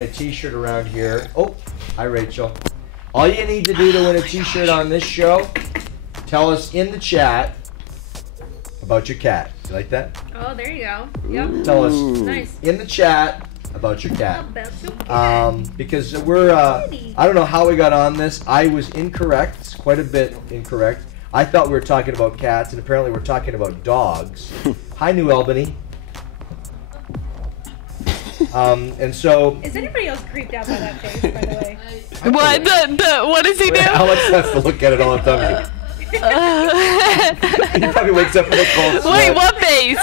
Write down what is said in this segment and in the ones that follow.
A t-shirt around here. Oh, hi Rachel. All you need to do to win a t-shirt on this show, tell us in the chat about your cat. You like that? Oh, there you go. Yep. Tell us Nice. in the chat about your cat. About your cat. Because we're, I don't know how we got on this. I was incorrect, quite a bit incorrect. I thought we were talking about cats, and apparently we're talking about dogs. Hi, New Albany. And so... Is anybody else creeped out by that face, by the way? What? What does he do? Alex has to look at it all the time. He probably wakes up with a cold sweat. Wait, what face?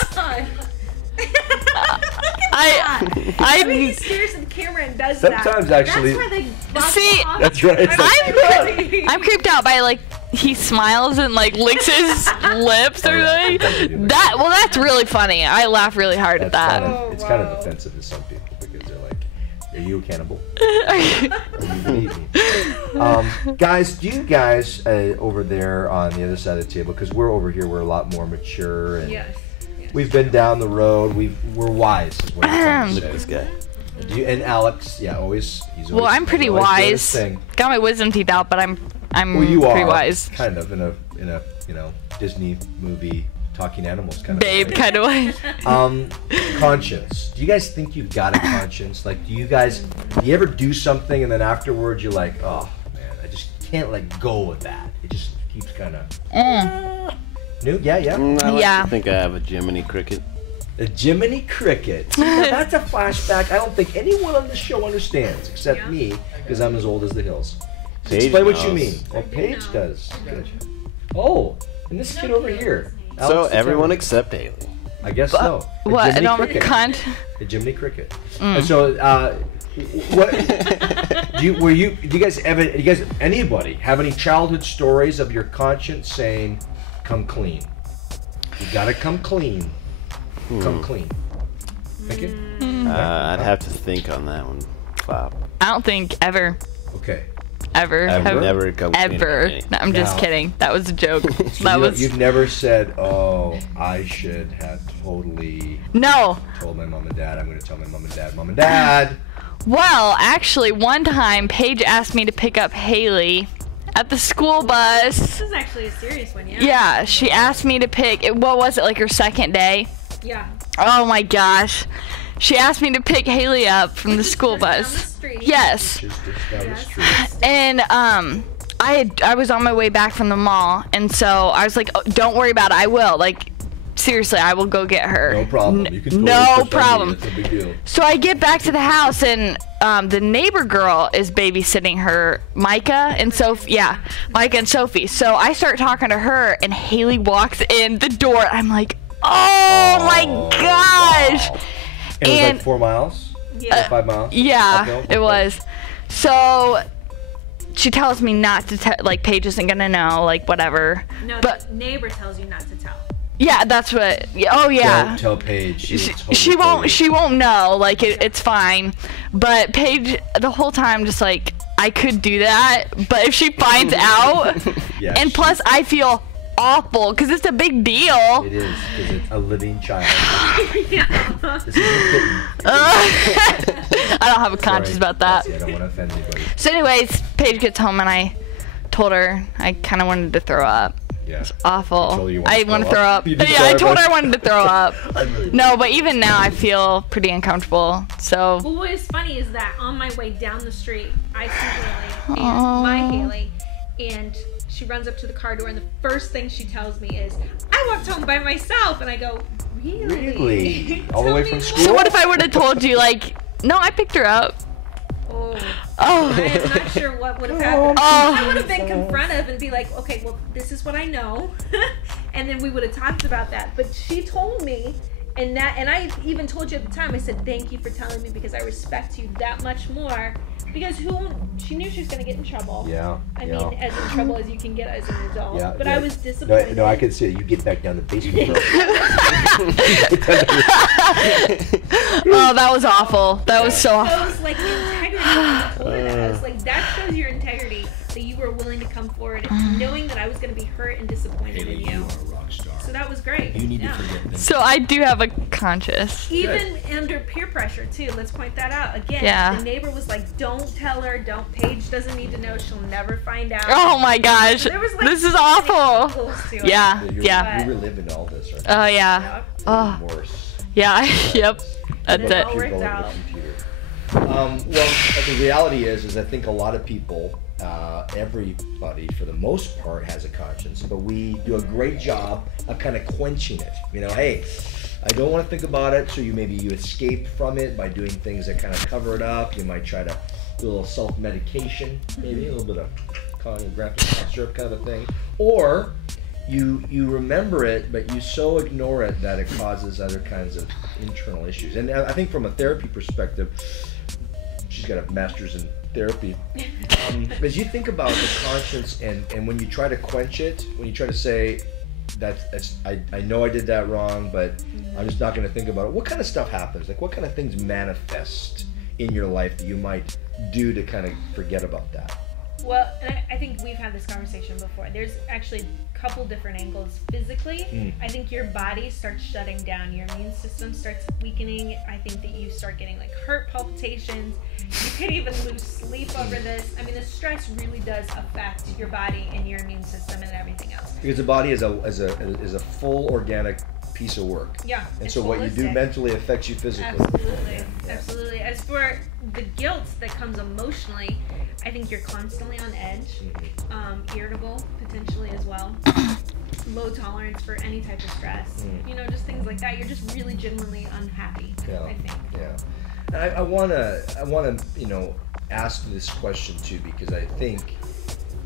I mean, he stares at the camera and does Sometimes that. actually. That's why they See, that's right. It's like, I'm creeped out by like he smiles and like licks his lips or something. That's really funny. I laugh really hard at that. It's kind of offensive to some people because they're like, "Are you a cannibal? Are you gonna eat me?" Guys, do you guys over there on the other side of the table? Because we're over here, we're a lot more mature and Yes. we've been down the road. We're wise. Is what I'm trying to say. This guy. And Alex, yeah, always. He's always, Well, I'm pretty he's always doing his wise. thing. Got my wisdom teeth out, but I'm Well, you pretty are wise. kind of in a Disney movie talking animals kind of Babe, way. kind of way. Conscience. Do you guys think you've got a conscience? Like, do you ever do something and then afterwards you're like, oh man, I just can't let go of that. It just keeps kind of. New? Yeah. I like Yeah. to think I have a Jiminy Cricket. The Jiminy Cricket. Now, that's a flashback I don't think anyone on the show understands except Yeah. me because I'm as old as the hills. So Paige explain what you knows. mean. Oh, Paige does. Good. Oh, and this kid over here. So Alex the everyone Terror. except Haley. I guess so. A What? Jiminy No, Cricket. cunt. The Jiminy Cricket. And so, what do you guys anybody have any childhood stories of your conscience saying, "Come clean"? You gotta come clean. Come clean. Thank you. I'd have to think on that one. Wow. I don't think ever. Okay. Ever. I've have- never come clean Ever. on any. No, I'm just Now- kidding. That was a joke. So That was you've never said, "Oh, I should have totally no. told my mom and dad. I'm gonna tell my mom and dad. Mom and dad." Well, actually, one time Paige asked me to pick up Haley at the school bus. This is actually a serious one, yeah? Yeah, she asked me to pick. What was it, like her second day? Yeah. Oh my gosh. She asked me to pick Haley up from the school Just down the bus. street. Yes. Just down the Yes. street. And I was on my way back from the mall, and so I was like, oh, "Don't worry about it. I will. Like, seriously, I will go get her. No problem. You can totally no push on me. problem." It's a big deal. So I get back to the house, and the neighbor girl is babysitting her, Micah and Sophie. Yeah, Micah and Sophie. So I start talking to her, and Haley walks in the door. I'm like, "Oh my gosh!" Wow. And it was And- like 4 miles? Yeah. 5 miles? Yeah, Uphill? it was. So she tells me not to like Paige isn't gonna know, like whatever. No, But the neighbor tells you not to tell. yeah, that's what. Oh yeah. Don't tell Paige. She won't know. Like it's fine. But Paige, the whole time, just like I could do that, but if she finds out, Yeah, and plus I feel awful because it's a big deal. It is, because it's a living child. Yeah. This is a kitten. I don't have a conscience Sorry. about that. See, I don't want to offend anybody. So anyways, Paige gets home and I told her I kind of wanted to throw up. Yeah. Awful. told her you wanted I to want to throw throw up? up. You did Yeah, tell I her, told but- her I wanted to throw up. I really No, but even now I feel pretty uncomfortable. So Well, what is funny is that on my way down the street, I see Haley, and Aw. my Haley, and she runs up to the car door, and the first thing she tells me is, "I walked home by myself," and I go, "Really? Really? All the Tell way me from more." school? So what if I would have told you, like, no, I picked her up? Oh, I Oh. am not sure what would have happened. Oh. I would have been confrontive and be like, "Okay, well, this is what I know," and then we would have talked about that. But she told me, and I even told you at the time. I said, "Thank you for telling me because I respect you that much more." Because she knew she was going to get in trouble. Yeah. I yeah. mean, as in trouble as you can get as an adult. Yeah, but yeah. I was disappointed. No, I could see it. You get back down the basement. Bro. Oh, that was awful. That was so awful. shows like integrity. I told her that. I was like, that shows your integrity that you were willing to come forward, knowing that I was going to be hurt and disappointed Haley, in you you. are a rock star. So that was great. You need Yeah. to forget this. So I do have a conscience. Even under peer pressure too. Let's point that out again. Yeah. The neighbor was like, "Don't tell her. Don't. Paige doesn't need to know. She'll never find out." Oh my gosh. There was, like, This is so many awful. close to it. Yeah. You're, Yeah. You're reliving all this, right? Oh yeah. Yep. Oh Worse. yeah. Yep. That's It it. all worked out. Well, the reality is I think a lot of people, everybody for the most part has a conscience, but we do a great job of kind of quenching it. You know, hey, I don't want to think about it, so you escape from it by doing things that kind of cover it up. You might try to do a little self-medication, maybe a little bit of graphic syrup kind of a thing, or you remember it, but you so ignore it that it causes other kinds of internal issues. And I think from a therapy perspective, she's got a master's in therapy. As you think about the conscience and when you try to quench it, when you try to say, I know I did that wrong, but I'm just not going to think about it. What kind of stuff happens? Like what kind of things manifest in your life that you might do to kind of forget about that? Well, and I think we've had this conversation before. There's actually a couple different angles. Physically, I think your body starts shutting down. Your immune system starts weakening. I think that you start getting like heart palpitations. You could even lose sleep over this. I mean, the stress really does affect your body and your immune system and everything else. Because the body is a full organic piece of work. Yeah. And it's so what you do holistic. mentally affects you physically. Absolutely. As for the guilt that comes emotionally, I think you're constantly on edge, irritable potentially as well, low tolerance for any type of stress. You know, just things like that. You're just really genuinely unhappy. I think. Yeah. And I wanna ask this question too, because I think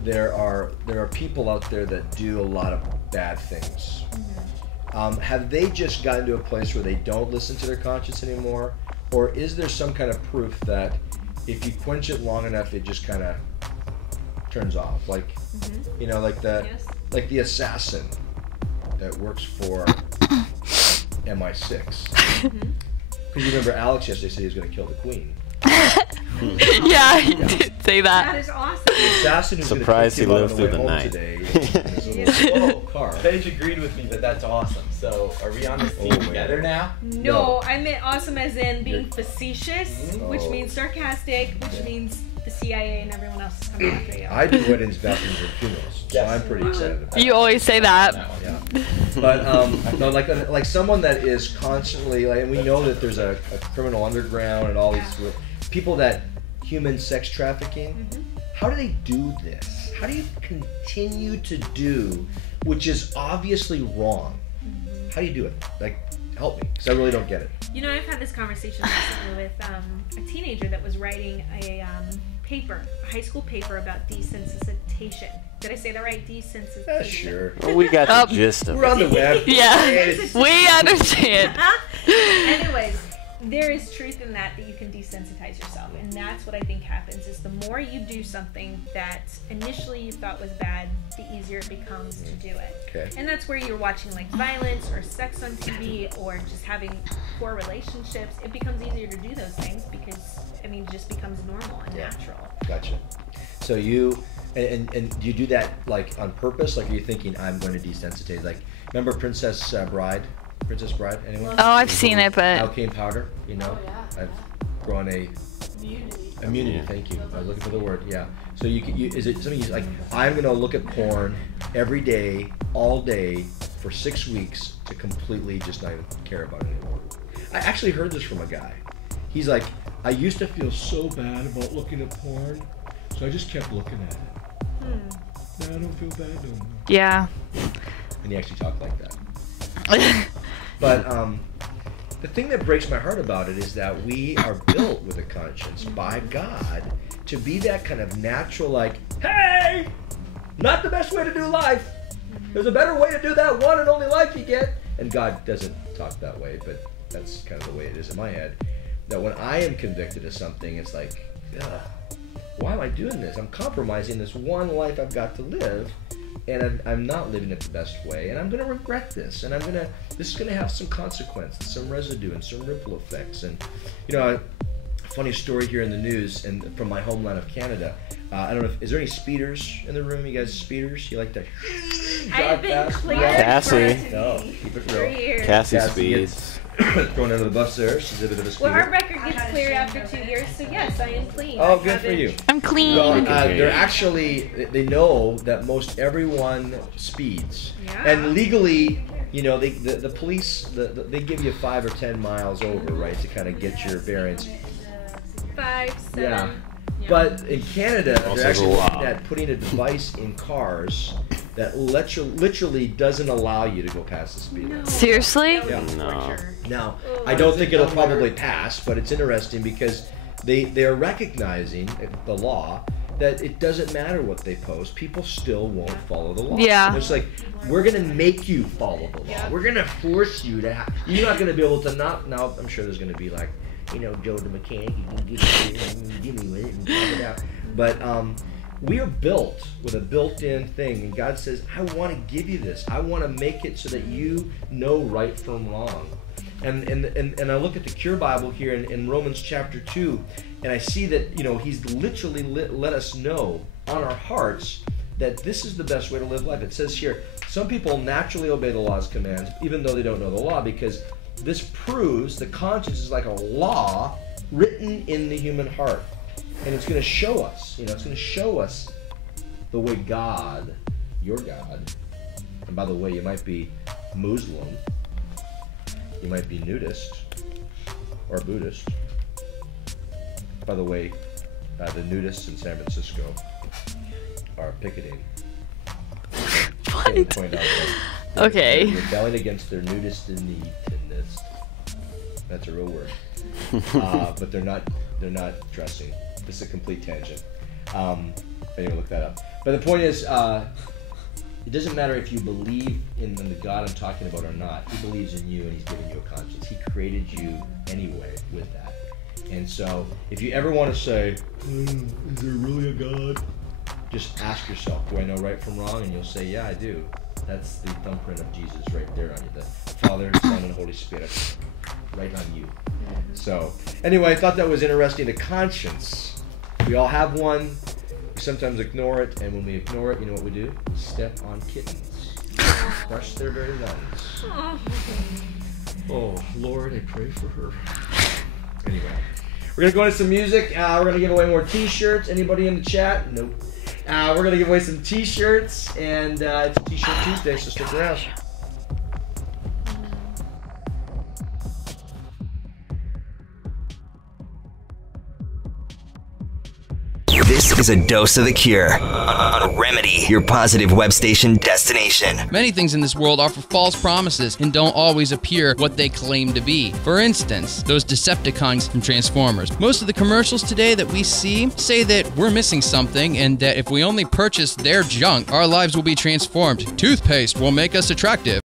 there are people out there that do a lot of bad things. Have they just gotten to a place where they don't listen to their conscience anymore? Or is there some kind of proof that if you quench it long enough, it just kind of turns off? Like, you know, like the assassin that works for MI6. Because you remember Alex yesterday said he was going to kill the queen. Yeah, he did say That that. is awesome. The assassin who's going to Surprised take he you out lived on the way through the home night. today in his little car. Paige agreed with me that that's awesome. So are we on this team Oh, man. together now? No, I meant awesome as in being facetious, which Oh. means sarcastic, which means the CIA and everyone else is coming after you. I do weddings, baptisms, and funerals, so Yes. I'm pretty excited about it. You always say that. Yeah, but no, like someone that is constantly like, and we know that there's a criminal underground and all these people that human sex trafficking. How do they do this? How do you continue to do, which is obviously wrong? How do you do it? Like, help me, because I really don't get it. You know, I've had this conversation recently with a teenager that was writing a paper, a high school paper about desensitization. Did I say that right? Desensitization. Yeah, sure. Well, we got the gist of We're on it. the web. Yeah, we understand. Anyways, there is truth in that you can desensitize yourself, and that's what I think happens is the more you do something that initially you thought was bad, the easier it becomes to do it. Okay. And that's where you're watching like violence or sex on TV or just having poor relationships. It becomes easier to do those things because, I mean, it just becomes normal and natural. Gotcha. So you and do you do that like on purpose? Like, are you thinking I'm going to desensitize? Like, remember Princess Bride? Princess Bride? Anyone? Oh, I've seen it, but Alkane powder. You know, I've grown a immunity. Yeah. Thank you. I was looking for the word. Yeah. So is it something like I'm going to look at porn every day, all day for 6 weeks to completely just not even care about it anymore? I actually heard this from a guy. He's like, I used to feel so bad about looking at porn, so I just kept looking at it. Now I don't feel bad no more. yeah. And he actually talked like that. But the thing that breaks my heart about it is that we are built with a conscience by God to be that kind of natural, like, hey, not the best way to do life. There's a better way to do that one and only life you get. And God doesn't talk that way, but that's kind of the way it is in my head. That when I am convicted of something, it's like, ugh, why am I doing this? I'm compromising this one life I've got to live, and I'm not living it the best way, and I'm going to regret this, and this is going to have some consequences, some residue, and some ripple effects. And, you know, funny story here in the news and from my homeland of Canada. I don't know is there any speeders in the room? You guys speeders? You like to I've been cleared Cassie. for No, keep it real. 3 years. Cassie Cassie speeds. Thrown under the bus there. She's a bit of a speeder. Well, our record gets cleared after 2 years, so yes, I am clean. Oh, I good for haven't- you. I'm clean. Well, Okay. they're actually, they know that most everyone speeds. Yeah. And legally, you know, the police, they give you 5 or 10 miles over, right, to kind of get your bearings. 5, 7. Yeah. Yeah. But in Canada, Also they're actually the law. looking at putting a device in cars that literally doesn't allow you to go past the speed limit. Seriously? Yeah. No. Now, Oh, I don't is think it it'll done probably where- pass, but it's interesting because they're recognizing the law that it doesn't matter what they post, people still won't follow the law. Yeah. It's like, we're gonna make you follow the law. Yeah. We're gonna force you to you're not gonna be able to not, now I'm sure there's gonna be like, you know, Joe the mechanic, you can give me with it and pop it out. But we are built with a built-in thing, and God says, I want to give you this. I want to make it so that you know right from wrong. And I look at the Cure Bible here in Romans chapter 2, and I see that, you know, he's literally let us know on our hearts that this is the best way to live life. It says here, some people naturally obey the law's commands, even though they don't know the law, because this proves the conscience is like a law written in the human heart. And it's going to show us, it's going to show us the way God, your God, and by the way, you might be Muslim, you might be nudist, or Buddhist. By the way, the nudists in San Francisco are picketing. What? Point out that Okay. they're rebelling against their nudist neatness. That's a real word. But they're not dressing. This is a complete tangent. Anyway, look that up. But the point is, it doesn't matter if you believe in the God I'm talking about or not. He believes in you and he's giving you a conscience. He created you anyway with that. And so, if you ever want to say, is there really a God? Just ask yourself, do I know right from wrong? And you'll say, yeah, I do. That's the thumbprint of Jesus right there on you. The Father, Son, and Holy Spirit right on you. So, anyway, I thought that was interesting. The conscience. We all have one. We sometimes ignore it, and when we ignore it, you know what we do? We step on kittens. Crush their very lungs. Oh, Lord, I pray for her. Anyway, we're going to go into some music. We're going to give away more t-shirts. Anybody in the chat? Nope. We're going to give away some t-shirts, and it's T-shirt Tuesday, so stick around. This is a dose of the cure on Remedy, your positive web station destination. Many things in this world offer false promises and don't always appear what they claim to be. For instance, those Decepticons from Transformers. Most of the commercials today that we see say that we're missing something and that if we only purchase their junk, our lives will be transformed. Toothpaste will make us attractive.